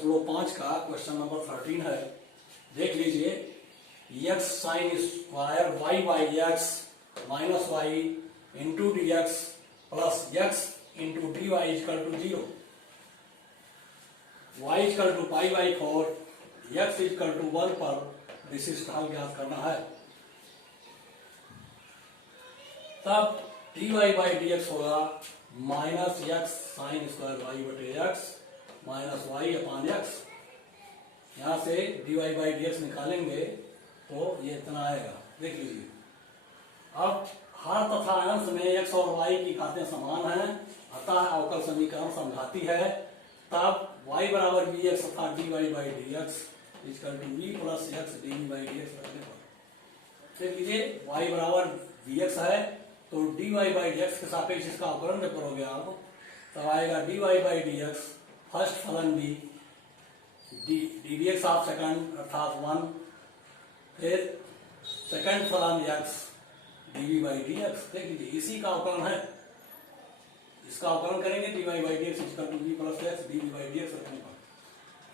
10.5 का question number 13 है। देख लीजिए, x sine square y by x minus y into d x plus x into d y equal to 0, y equal to pi by 4, x equal to 1 पर विशिष्ट हल ज्ञात करना है। तब dy बाई डी एक्स होगा minus x sine square y बटे x minus y upon x. यहां से dy बाई डी एक्स निकालेंगे तो ये इतना आएगा। देख लीजिए, अब हर तथा अंश में x और y की घातें समान हैं, अतः अवकल समीकरण समघाती है। तब y बराबर बी एक्स तथा dy by d x equal to v plus x d by d x रखने पर देख लीजिए, y बराबर वी एक्स है तो dy बाई डी एक्स के सापेक्ष इसका अवकलन जब करोगे आप, तब आएगा dy by d x first फलन भी D D x of second अर्थात 1, फिर सेकंड फलन x D by d x. देख लीजिए, इसी का अवकलन है, इसका अवकलन करेंगे dy by d x equal to v plus x d by d x रखने पर,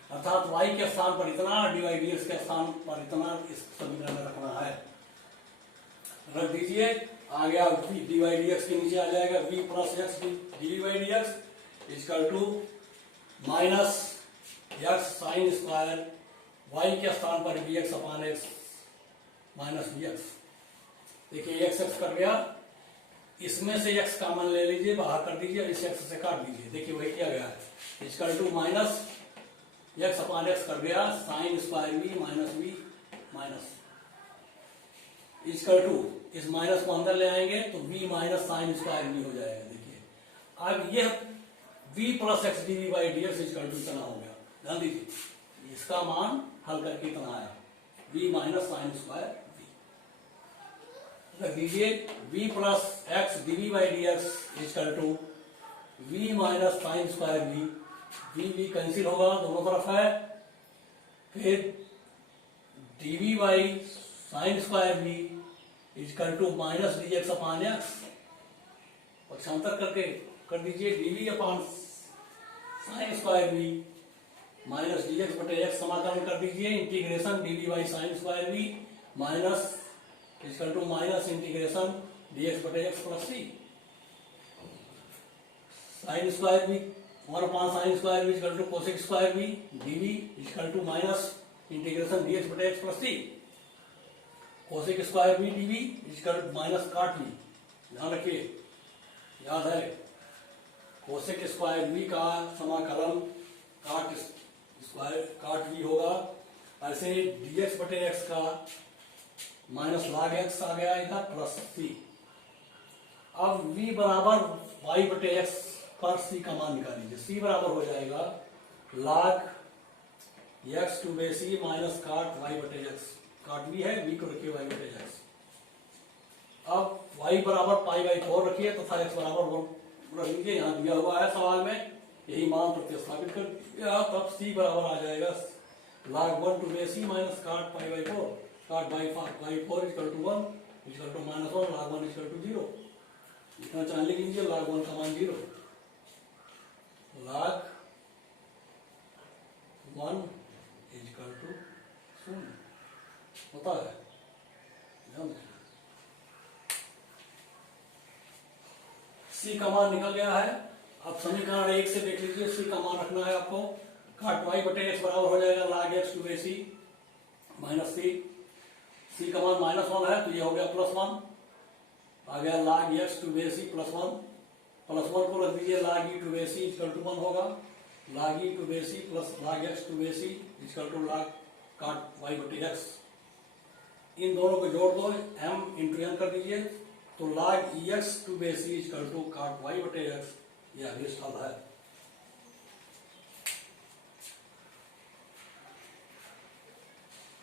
अर्थात y के स्थान पर इतना, dy बाई डी एक्स के स्थान पर इतना इस समीकरण में रखना है। रख दीजिए, आ गया डी बाई डी एक्स के नीचे आ जाएगा v plus x d by d x equal to minus x sine square y के स्थान पर v x upon x minus v x. देखिए एक्स एक्स कर गया, इसमें से x कॉमन ले लीजिए, बाहर कर दीजिए, इस x से काट दीजिए। देखिए वही किया गया है, equal to minus x upon x कर गया sine square v minus v minus equal to, इस माइनस को अंदर ले आएंगे तो v minus sine square v हो जाएगा। देखिए अब यह v plus x d v by d x equal to इतना हो गया। ध्यान दीजिए, इसका मान हल करके इतना आया v minus sine square v। रख दीजिए, v plus x d v by d x equal to v minus sine square v cancel होगा, दोनों तरफ है। फिर dv by sine square v is equal to minus d x upon x, पक्षांतर करके कर दीजिए dv upon sine square v minus d x बटे एक्स, समाकलन कर दीजिए, integration dv by sine square v minus equal to minus integration D x बटे X plus C, sine square v 1 upon sine square v is equal to cosec square v dv is equal to minus integration D x बटे X plus C, cosec square v dv is equal to minus cot v। ध्यान रखिए, याद है cosec square v का समाकलन काट square काट v होगा। ऐसे dx बटे x का माइनस log x आ गया इधर प्लस c। अब v बराबर y बटे x पर c का मान निकाल लीजिए, c बराबर हो जाएगा log x to base c minus cot y बटे x, काट v है, v को रखिए y बटे x। अब y बराबर पाई बाई 4 रखिए तथा x बराबर 1 रख लीजिए, यहाँ दिया हुआ है सवाल में, यही मान प्रतिस्थापित कर दिया, तब c बराबर आ जाएगा log 1 to base c minus cot pi by 4, cot by 4 equal to 1 equal to minus 1, log 1 equal to 0। इतना चाहे लिख लीजिए, log 1 का मान 0, log 1 इजकल टू 0 होता है। ध्यान रखिए, c का मान निकल गया है। अब समीकरण 1 से देख लीजिए, c का मान रखना है आपको, काट y बटे x बराबर हो जाएगा log x to base c minus c का मान माइनस 1 है तो ये हो गया प्लस 1, आ गया log x to base c plus 1, plus 1 को रख दीजिए log e to base c equal to 1 होगा, log e to base c plus log x to base c equal to log cot y बटे x। इन दोनों को जोड़ दो, m इंटू n कर दीजिए, तो log ex to base c equal to cot y बटे x, यह अभिष्ट हल है।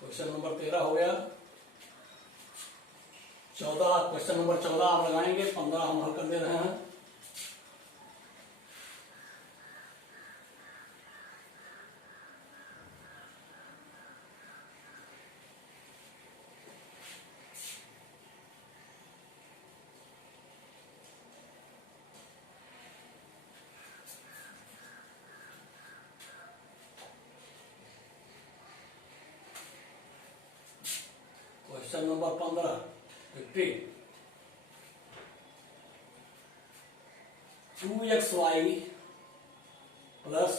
क्वेश्चन नंबर 13 हो गया। 14 क्वेश्चन नंबर 14 आप लगाएंगे, 15 हम हल कर दे रहे हैं। ऊपर 15 15 2xy plus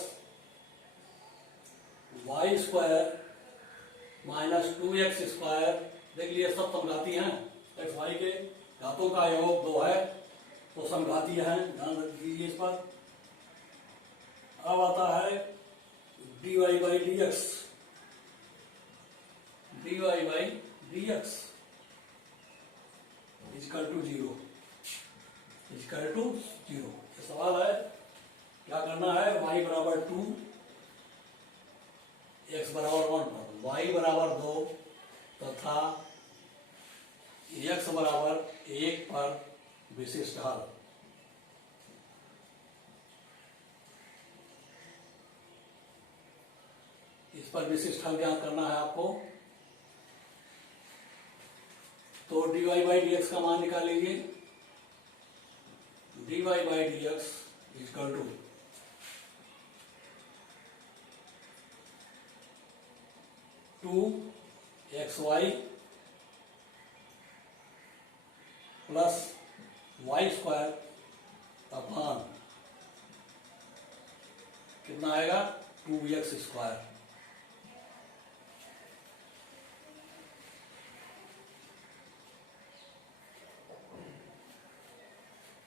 y square minus 2x²। देख लीजिए सब समघाती हैं, एक्स वाई के घातों का योग 2 है तो समघाती है, ध्यान रख दीजिए इस पर। अब आता है dy by d x, dy by d x equal to 0, equal to 0। ये सवाल है, क्या करना है, y बराबर 2 x बराबर 1 पर y बराबर 2 तथा x बराबर 1 पर विशिष्ट हल। इस पर विशिष्ट हल ज्ञात करना है आपको। तो dy बाई डी एक्स का मान निकाल लीजिए, dy by d x equal to 2xy plus y square upon कितना आएगा 2x²।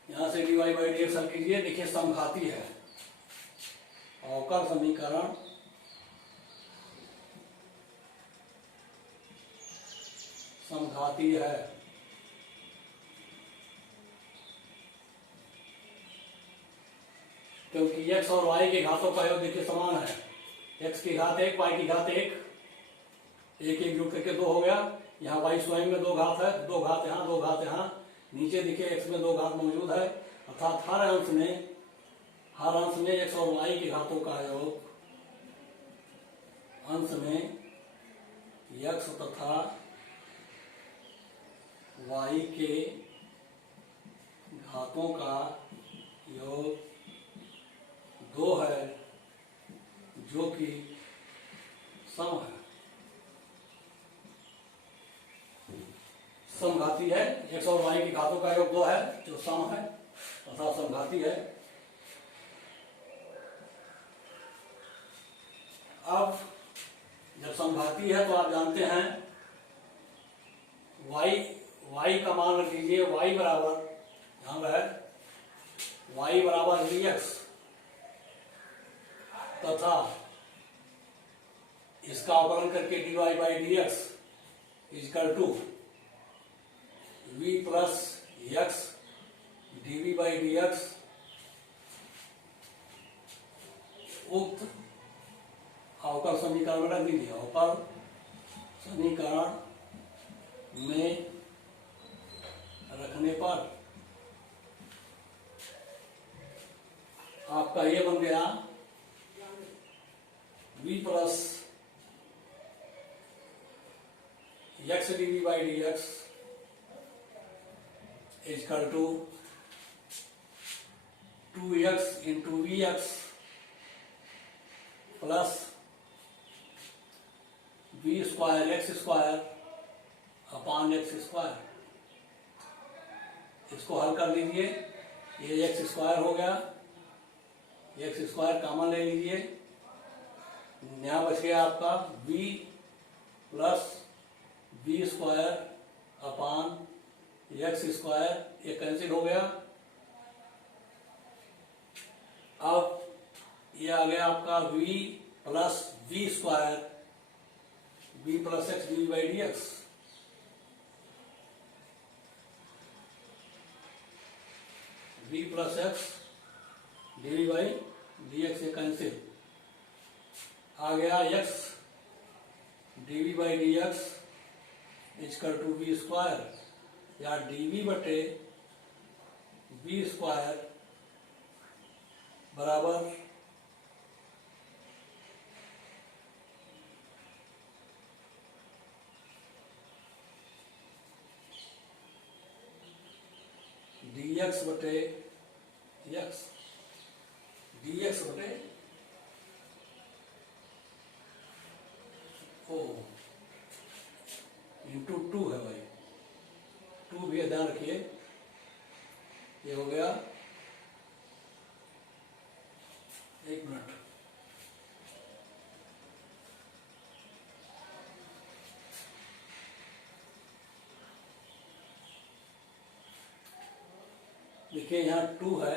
यहां से dy बाई डी एक्स हल कीजिए। देखिए समघाती है, अवकल समीकरण समघाती है, क्योंकि x और y के घातों का योग देखिए समान है। x की घात 1, y की घात 1, एक एक जुड़ करके 2 हो गया। यहाँ y स्वयं में 2 घात है, 2 घात यहाँ 2 घात यहाँ, नीचे देखिए x में 2 घात मौजूद है, अर्थात हर अंश में x और y के घातों का योग अंश में x तथा y के घातों का योग 2 है, जो कि सम है, समघाती है। x और y के घातों का योग 2 है जो सम है तथा समघाती है। अब जब समघाती है तो आप जानते हैं y का मान रख लीजिए, y बराबर यहां है y बराबर dx तथा इसका अवकलन करके dy by d x equal to v plus x dv by d x. उक्त अवकल समीकरण में रख दीजिए। अवकल समीकरण में रखने पर आपका ये बन गया v plus x dv by d x equal to 2x into v x plus v square x² upon x²। इसको हल कर लीजिए, ये x² हो गया, x² कॉमन ले लीजिए, यहाँ बच गया आपका v plus v² upon x², ये कैंसिल हो गया। अब ये आ गया आपका v plus v² v plus x d by d x, v plus x d by d x, ये कैंसिल। आ गया x dv by d x equal to v² या dv बटे v² बराबर dx बटे x, dx बटे into 2 है भाई। देखिए, ध्यान रखिए, ये हो गया, एक मिनट, देखिए यहाँ 2 है,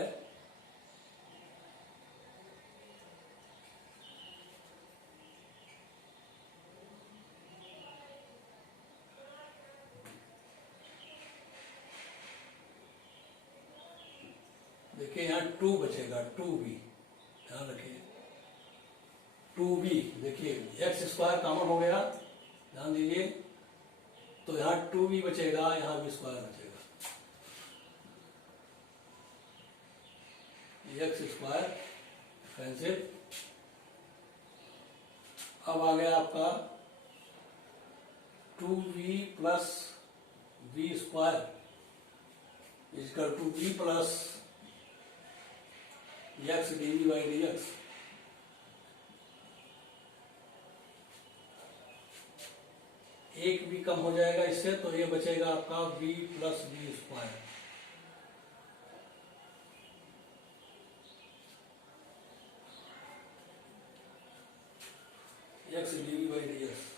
देखिए यहाँ 2 बचेगा, 2b, ध्यान रखिए 2b, देखिए एक्स स्क्वायर कॉमन हो गया, ध्यान दीजिए, तो यहाँ 2b बचेगा, यहाँ b स्क्वायर बचेगा, एक्स स्क्वायर कैंसिल। अब आ गया आपका 2b plus b square equal to b plus x d by d x. एक भी कम हो जाएगा इससे, तो ये बचेगा आपका b plus v square. X d by d x.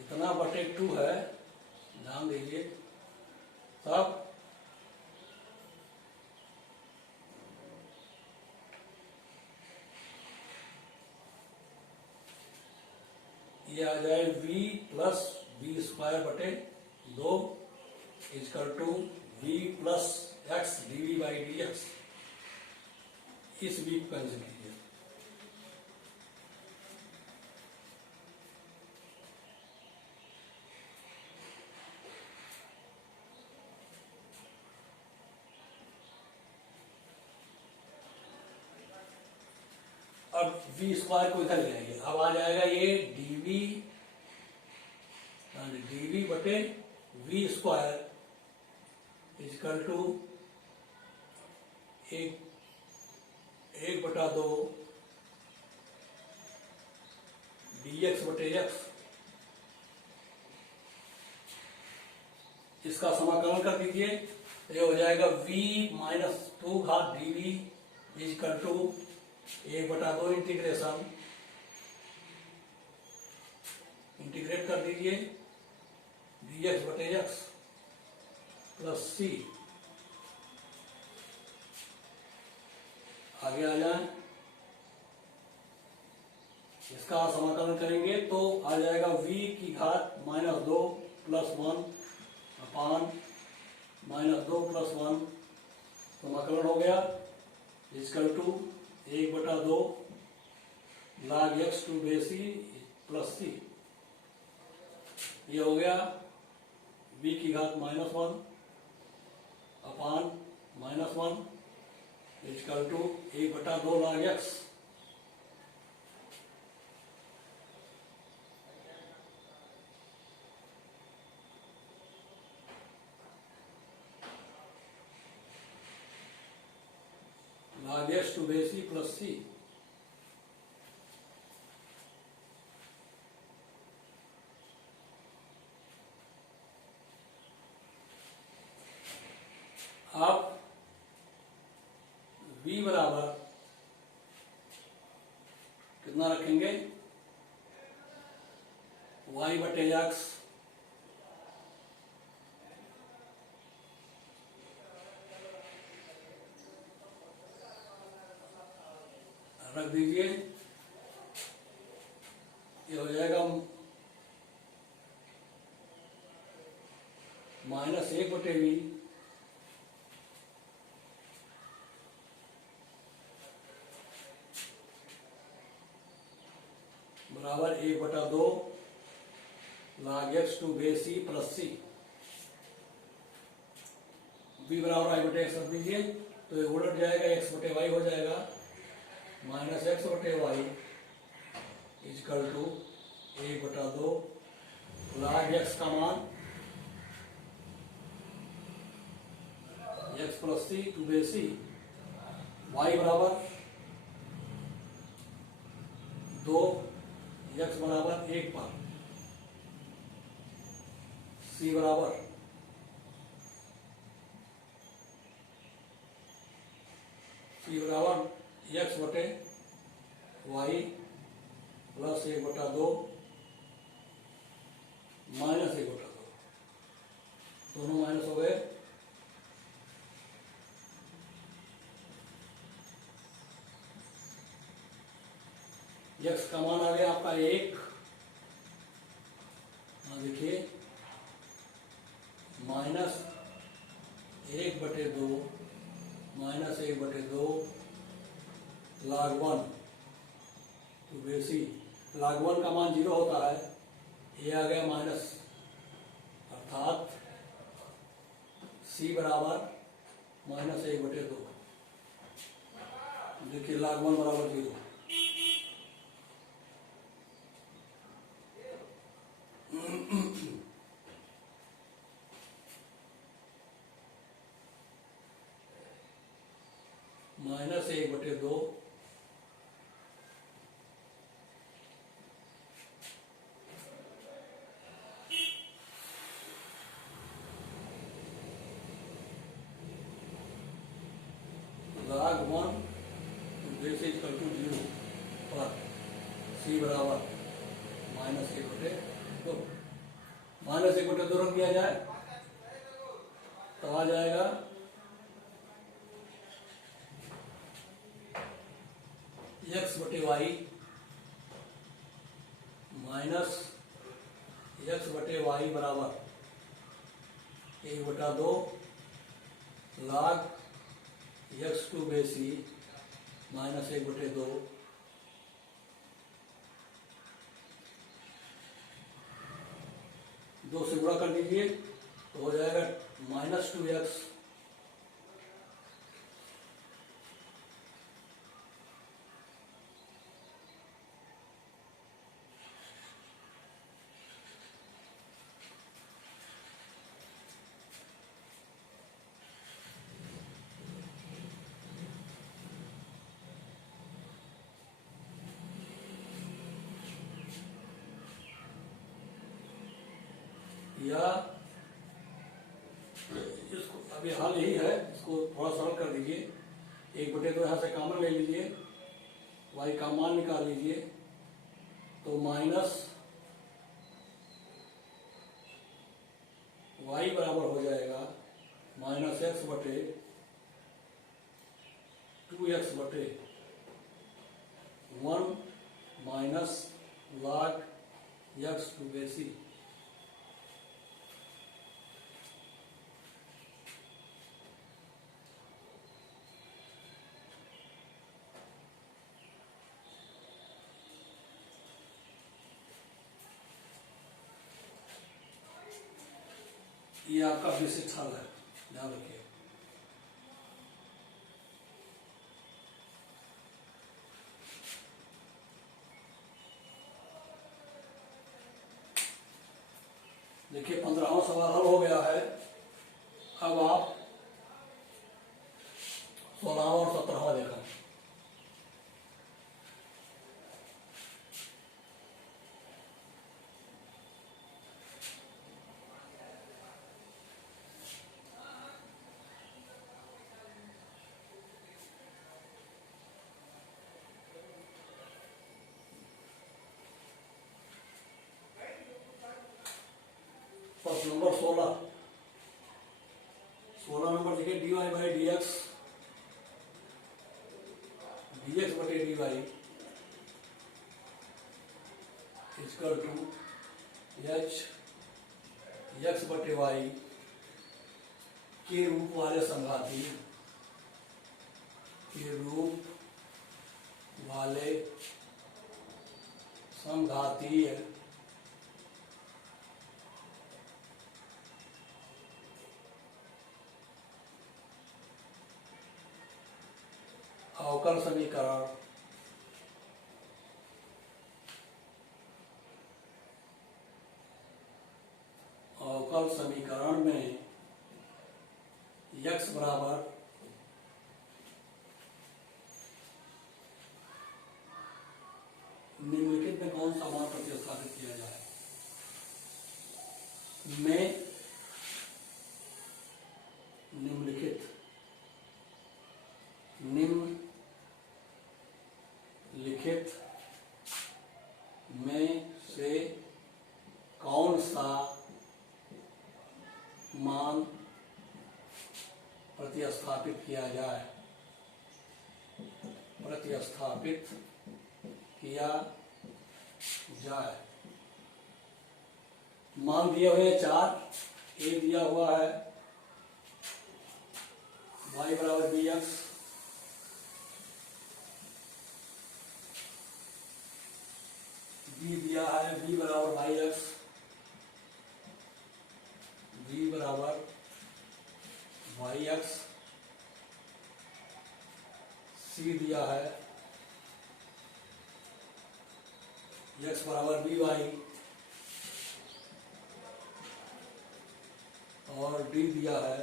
इतना बटे 2 है, ध्यान दीजिए सब, ये आ जाए v प्लस बी स्क्वायर बटे 2 equal to v plus x d by d x. इस v को कैंसिल कीजिए, अब v स्क्वायर को इधर ले आइए, अब आ जाएगा ये dv बटे v square equal to 1/2 dx बटे x। इसका समाकलन कर दीजिए, ये हो जाएगा v माइनस 2 घात dv इजकल टू 1/2 इंटीग्रेट कर दीजिए dx बटे x प्लस c। आगे आ जाए, इसका समाकलन करेंगे तो आ जाएगा v की घात -2 प्लस 1 अपान -2 प्लस 1, समाकलन हो गया equal to 1/2 log x to base c plus c। ये हो गया v की घात -1 upon -1 equal to 1/2 log x। log x to base c plus c। आप v बराबर कितना रखेंगे, y बटे x रख दीजिए, ये हो जाएगा -1 बटे v बराबर 1/2 log x to base c plus c। b बराबर y बटे x रख दीजिए, तो ये उलट जाएगा, x बटे y हो जाएगा, -x बटे y equal to 1/2 log x का मान x plus c to base c। y बराबर 2 x बराबर 1 पर c बराबर x बटे y प्लस 1/2 माइनस 1/2, दोनों माइनस हो गए। x का मान आ गया आपका 1, देखिए माइनस 1/2 माइनस 1/2 log 1 टू बेसी। log 1 का मान 0 होता है, ये आ गया माइनस, अर्थात c बराबर माइनस 1/2। देखिए log 1 बराबर 0। Minus 1/2 log 1 base equal to 0 पर c बराबर माइनस 1/2। माइनस 1/2 रख दिया जाए तो आ जाएगा x बटे वाई माइनस x बटे वाई बराबर 1/2 log x टू बेसी माइनस 1/2 2 से गुणा कर दीजिए तो हो जाएगा माइनस 2x या इसको अभी हल यही है, इसको थोड़ा सरल कर दीजिए। 1/2 यहाँ से कॉमन ले लीजिए, y का मान निकाल लीजिए तो माइनस y बराबर हो जाएगा माइनस x बटे 2x बटे 1 माइनस log x टू बेसी। ये आपका बेसिक हल है, ध्यान रखिए। देखिए 15वां सवाल हल हो गया है। अब आप 16वां और 17वां देखा। प्रश्न नंबर 16 नंबर देखिए dy बाई dx बटे dy equal to h x बटे y के रूप वाले संघाती संघातीय अवकल समीकरण में x बराबर निम्न में निम्नलिखित में से कौन सा मान प्रतिस्थापित किया जाए, मान दिए हुए हैं 4, ए दिया हुआ है y बराबर dx, बी दिया है b बराबर yx, b बराबर yx, सी दिया है x बराबर by, और डी दिया है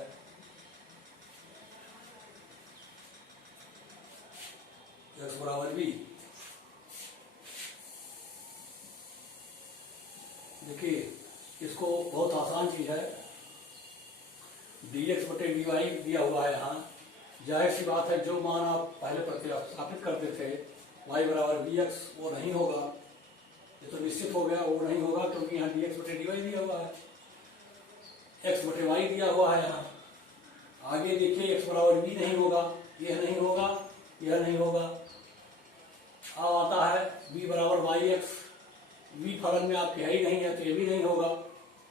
x बराबर b। देखिए इसको बहुत आसान चीज है, dx बटे dy दिया हुआ है यहाँ। जाहिर सी बात है जो मान आप पहले प्रतिस्थापित करते थे y बराबर bx वो नहीं होगा, ये तो निश्चित हो गया, वो नहीं होगा क्योंकि यहाँ dx बटे dy दिया हुआ है, x बटे y दिया हुआ है यहाँ। आगे देखिए x बराबर b नहीं होगा, यह नहीं होगा, यह नहीं होगा। अब आता है b बराबर yx, v फलन में आपके है ही नहीं है तो ये भी नहीं होगा,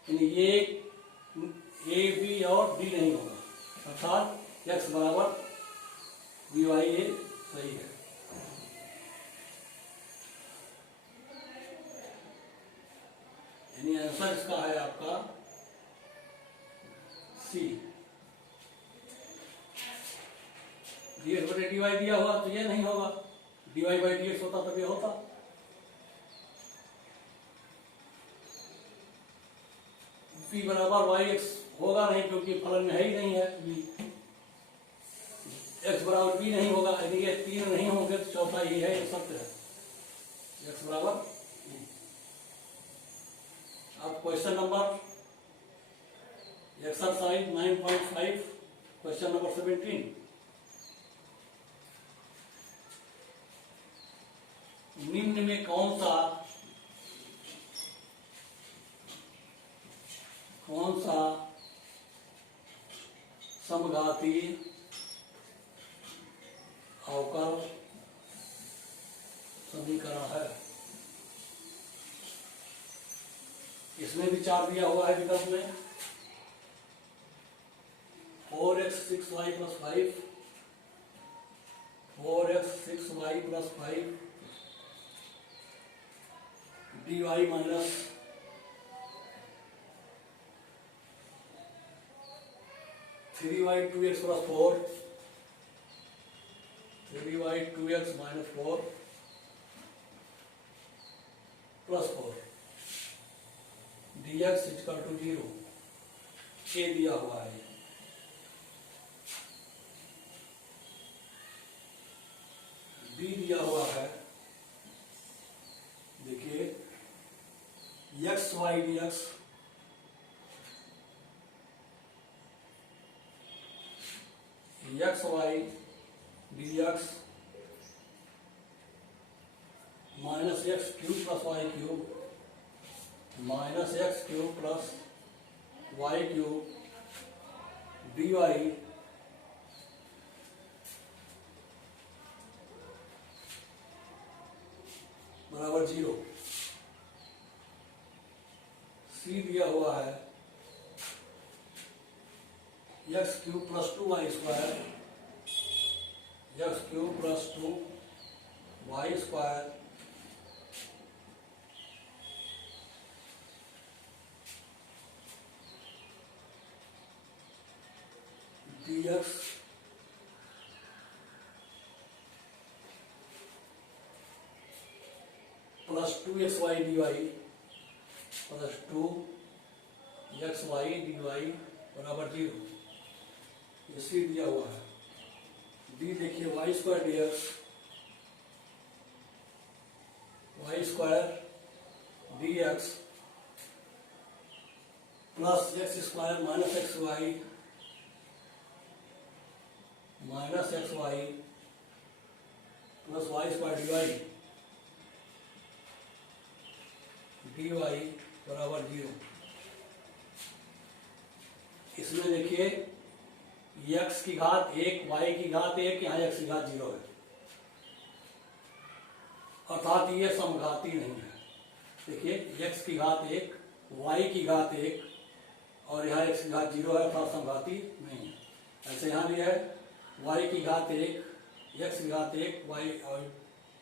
यानी ये a b और d नहीं होगा, अर्थात x बराबर by ये सही है। यानी आंसर इसका है आपका सी। dx बटे dy दिया हुआ तो ये नहीं होगा, dy बाई dx होता तब ये होता। p बराबर yx होगा नहीं क्योंकि फलन में है ही नहीं है, x बराबर b नहीं होगा, यदि ये 3 नहीं होंगे तो चौथा ही है, ये सत्य है, x बराबर b। अब question number exercise 9.5 question number 17। निम्न में कौन सा समघाती अवकल समीकरण है। इसमें भी 4 दिया हुआ है विकल्प में, 4x 6y plus 5, 4x 6y plus 5 dy minus 3y 2x plus 4, 3y 2x minus 4 plus 4 dx equal to 0, A दिया हुआ है। बी दिया हुआ है, देखिए x y dx, x y dx minus x cube plus y cube minus x cube plus y cube d y बराबर 0। C दिया हुआ है x cube plus 2y square, x cube plus 2y square dx plus 2xy dy plus 2xy dy बराबर 0। ये सी दिया हुआ है। D देखिए y square dx, y square dx plus x square minus x y plus y square d y बराबर 0। इसमें देखिए x की घात 1 y की घात 1, यहाँ x की घात 0 है, अर्थात ये समघाती नहीं है। देखिए x की घात 1 y की घात 1 और यहाँ x की घात 0 है, अर्थात समघाती नहीं है। ऐसे यहाँ भी है y की घात 1 x की घात 1 y और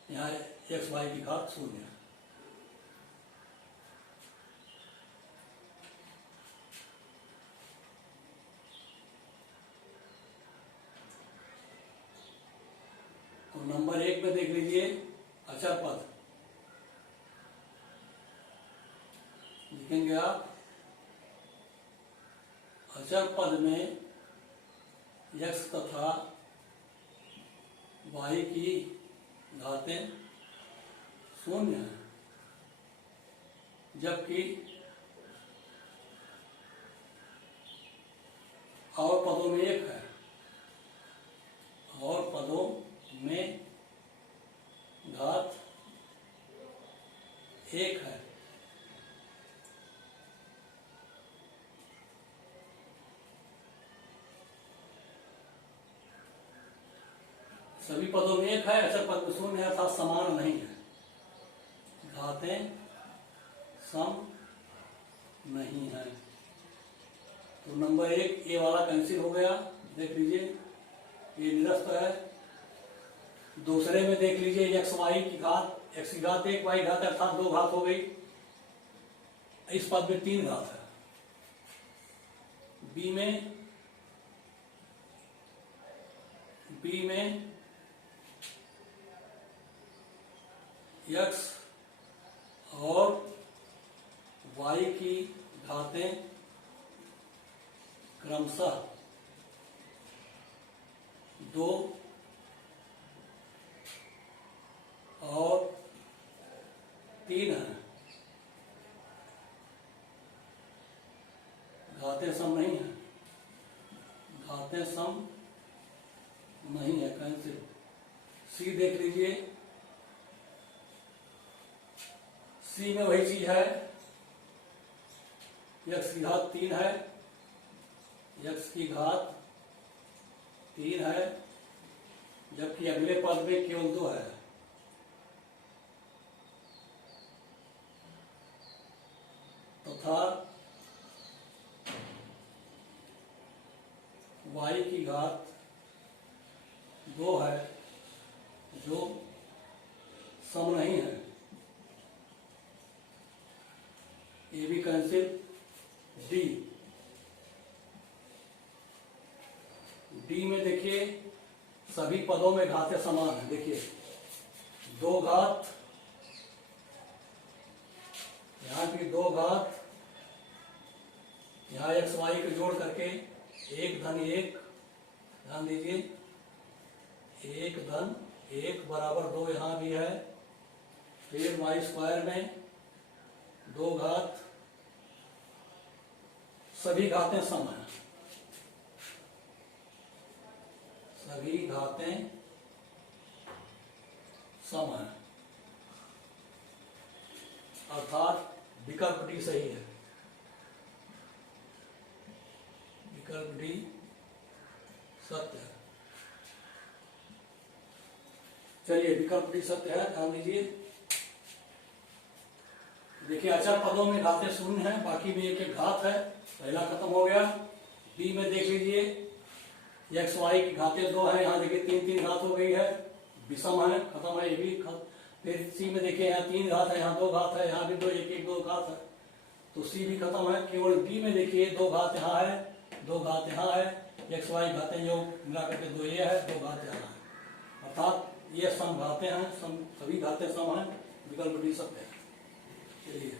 यहाँ x y की घात 0 है। तो नंबर 1 में देख लीजिए अचर पद लिखेंगे आप। अचर पद में x तथा y की घातें 0 है, जबकि और पदों में 1 है, और पदों में घात 1 है। सभी पदों में 1 है, अचर पद में 0 है, अर्थात समान नहीं है, घातें सम नहीं है। तो नंबर 1 ए वाला कैंसिल हो गया, देख लीजिए ये निरस्त है। दूसरे में देख लीजिए एक्स वाई की घात, एक्स की घात 1 वाई घात अर्थात 2 घात हो गई। इस पद में 3 घात है। बी में एक्स और वाई की घातें क्रमशः 2 और 3 है। घातें सम नहीं है, घातें सम नहीं है, कैंसिल। सी देख लीजिए, सी में वही चीज है, एक्स की घात 3 है, एक्स की घात 3 है, जबकि अगले पद में केवल 2 है। तथा y की घात 2 है, जो सम नहीं है, ये भी कैंसिल। डी में देखिए सभी पदों में घातें समान है। देखिए 2 घात, यहाँ की 2 घात, यहाँ एक्स वाई को जोड़ करके 1 धन 1, ध्यान दीजिए 1 धन 1 बराबर 2 यहाँ भी है। फिर वाई स्क्वायर में 2 घात, सभी घातें सम हैं, सभी घातें सम हैं, अर्थात विकल्प डी सही है। विकल्प डी सत्य है। चलिए विकल्प डी सत्य है, ध्यान दीजिए। देखिए अचर पदों में घातें 0 है, बाकी में 1 घात है, पहला खत्म हो गया। बी में देख लीजिए एक्स वाई की घातें 2 है, यहाँ देखिए 3 घात हो गई है, विषम है, खत्म है ये भी। फिर सी में देखिए यहाँ 3 घात है, यहाँ 2 घात है, यहाँ भी 2 घात है, तो सी भी खत्म है। केवल डी में देखिए 2 घात यहाँ है, 2 घात यहाँ है, एक्स वाई घातें जो मिला करके 2 ये है, 2 घात यहाँ है, अर्थात ये सम घातें हैं, सभी घातें सम हैं। विकल्प डी सत्य है। चलिए